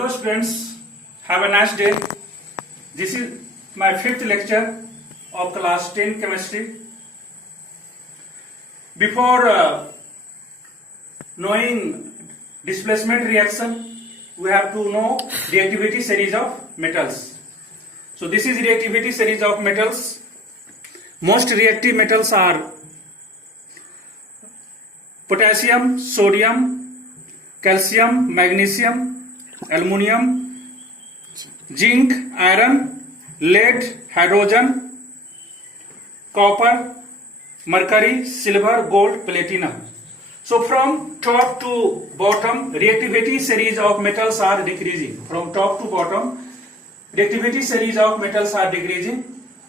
Hello students, have a nice day. This is my fifth lecture of class 10 chemistry. Before knowing displacement reaction, we have to know reactivity series of metals. So this is reactivity series of metals. Most reactive metals are potassium, sodium, calcium, magnesium, aluminum, zinc, iron, lead, hydrogen, copper, mercury, silver, gold, platinum. So from top to bottom, reactivity series of metals are decreasing. From top to bottom, reactivity series of metals are decreasing,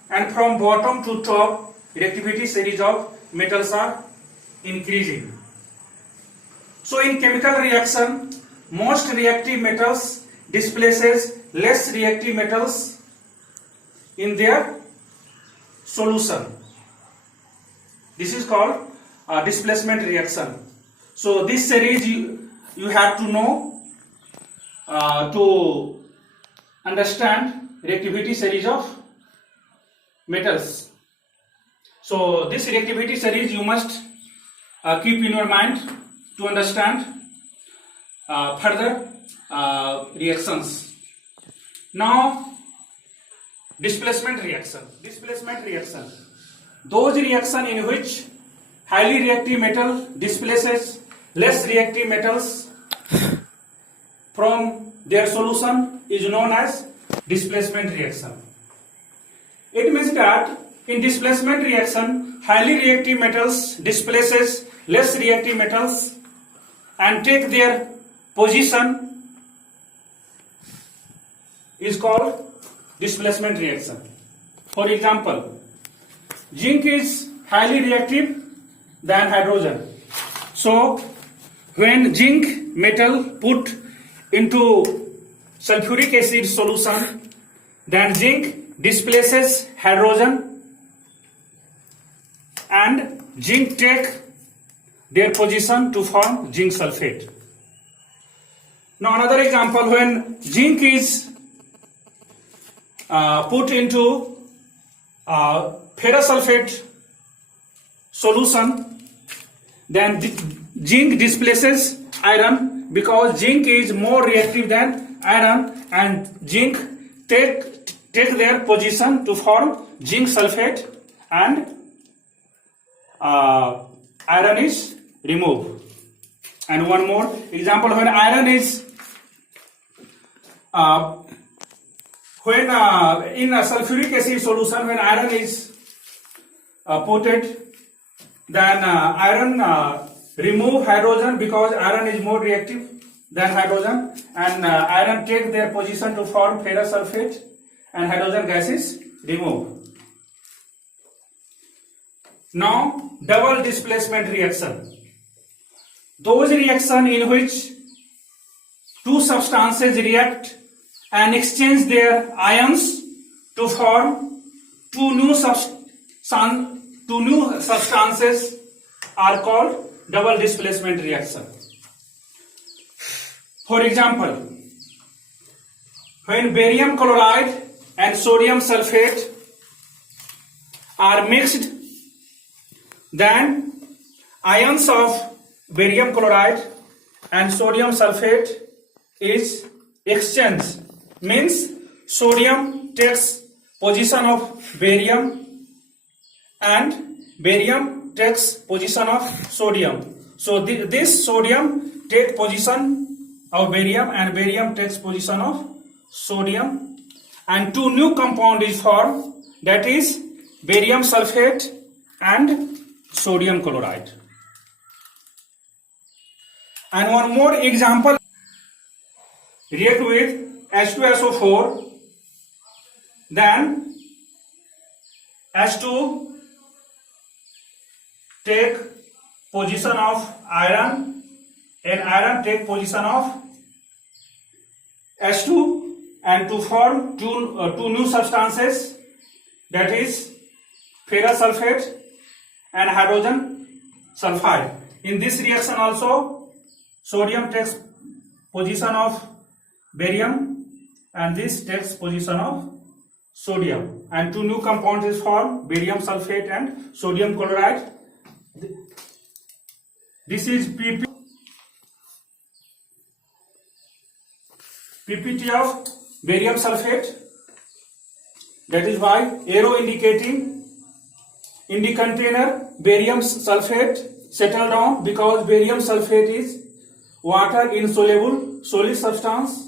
and from bottom to top, reactivity series of metals are increasing. So in chemical reaction, most reactive metals displaces less reactive metals in their solution. This is called displacement reaction. So this series you have to know to understand reactivity series of metals. So this reactivity series you must keep in your mind to understand further reactions. Now, displacement reaction. Displacement reaction. Those reactions in which highly reactive metal displaces less reactive metals from their solution is known as displacement reaction. It means that in displacement reaction, highly reactive metals displaces less reactive metals and take their position is called displacement reaction. For example, zinc is highly reactive than hydrogen. So when zinc metal put into sulfuric acid solution, then zinc displaces hydrogen and zinc take their position to form zinc sulfate. Now another example, when zinc is put into ferrous sulfate solution, then zinc displaces iron because zinc is more reactive than iron, and zinc take their position to form zinc sulfate, and iron is removed. And one more example, when iron is in a sulfuric acid solution, when iron is put it, then iron remove hydrogen because iron is more reactive than hydrogen, and iron take their position to form ferrous sulfate, and hydrogen gas is removed. Now double displacement reaction. Those reactions in which two substances react and exchange their ions to form two new substances are called double displacement reaction. For example, when barium chloride and sodium sulfate are mixed, then ions of barium chloride and sodium sulfate is exchanged. Means sodium takes position of barium and barium takes position of sodium. So this sodium take position of barium and barium takes position of sodium, and two new compound is formed, that is barium sulfate and sodium chloride. And one more example, react with H2SO4, then H2 take position of iron and iron take position of H2, and to form two new substances, that is ferrous sulfate and hydrogen sulfide. In this reaction also, sodium takes position of barium, and this takes position of sodium, and two new compounds is formed, barium sulfate and sodium chloride. This is PPT of barium sulfate. That is why arrow indicating in the container barium sulfate settle down, because barium sulfate is water insoluble solid substance,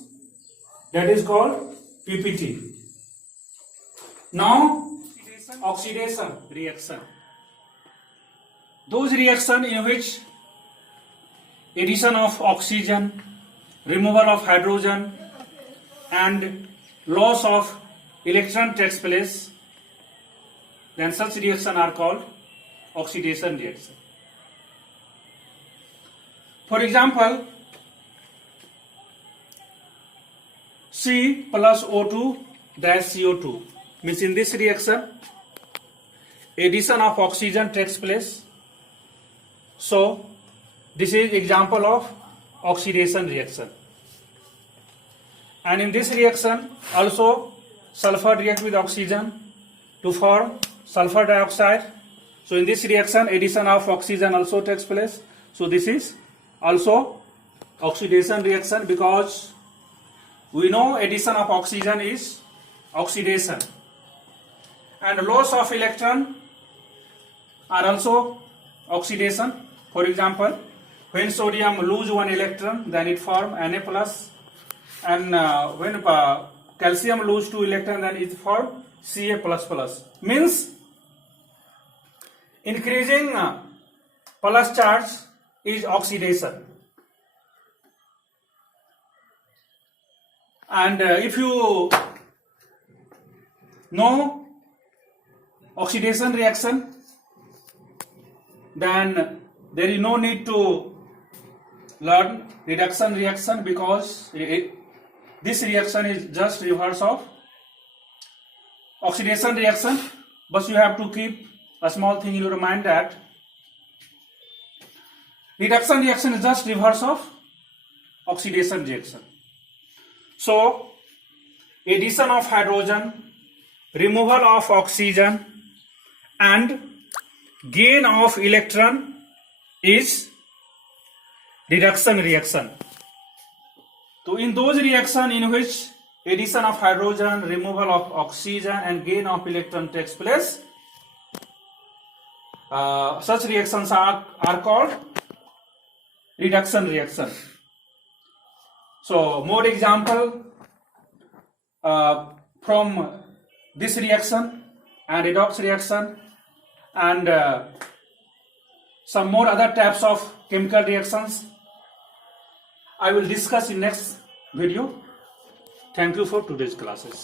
that is called PPT. Now oxidation reaction. Those reactions in which addition of oxygen, removal of hydrogen and loss of electron takes place, then such reactions are called oxidation reaction. For example, C plus O2 dash CO2 means in this reaction addition of oxygen takes place. So this is example of oxidation reaction. And in this reaction also sulfur react with oxygen to form sulfur dioxide. So in this reaction addition of oxygen also takes place. So this is also oxidation reaction, because we know addition of oxygen is oxidation, and loss of electron are also oxidation. For example, when sodium lose one electron, then it form Na plus, and when calcium lose two electron, then it form Ca plus plus. Means increasing plus charge is oxidation. And if you know oxidation reaction, then there is no need to learn reduction reaction, because this reaction is just reverse of oxidation reaction. But you have to keep a small thing in your mind, that reduction reaction is just reverse of oxidation reaction. So addition of hydrogen, removal of oxygen and gain of electron is reduction reaction. So in those reactions in which addition of hydrogen, removal of oxygen and gain of electron takes place, such reactions are called reduction reaction. So more example from this reaction and redox reaction, and some more other types of chemical reactions I will discuss in next video. Thank you for today's classes.